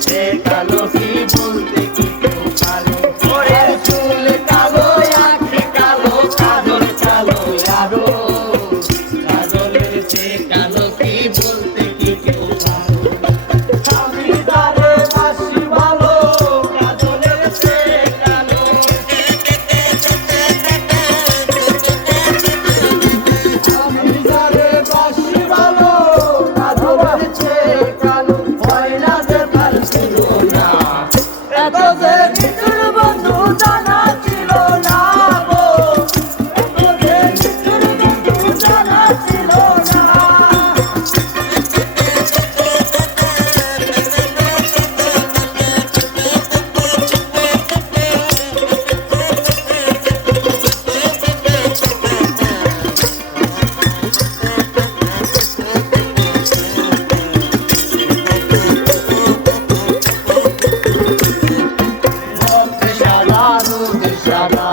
হয়েছে কালো কি বলতে এত যে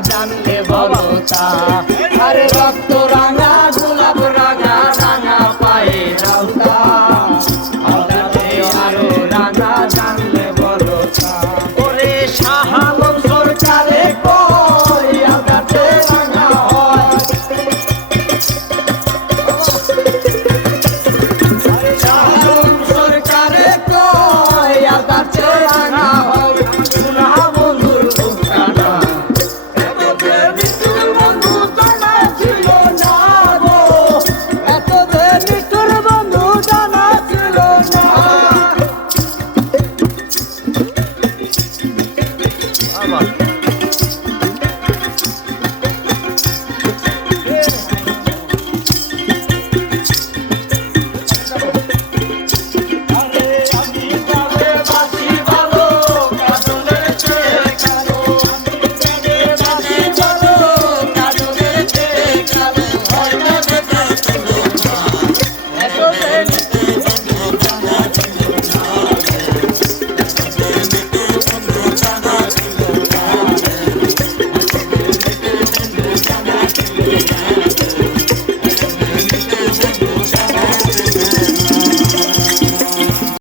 জানলে বলো তা। আরে রক্ত রাঙা 잠깐만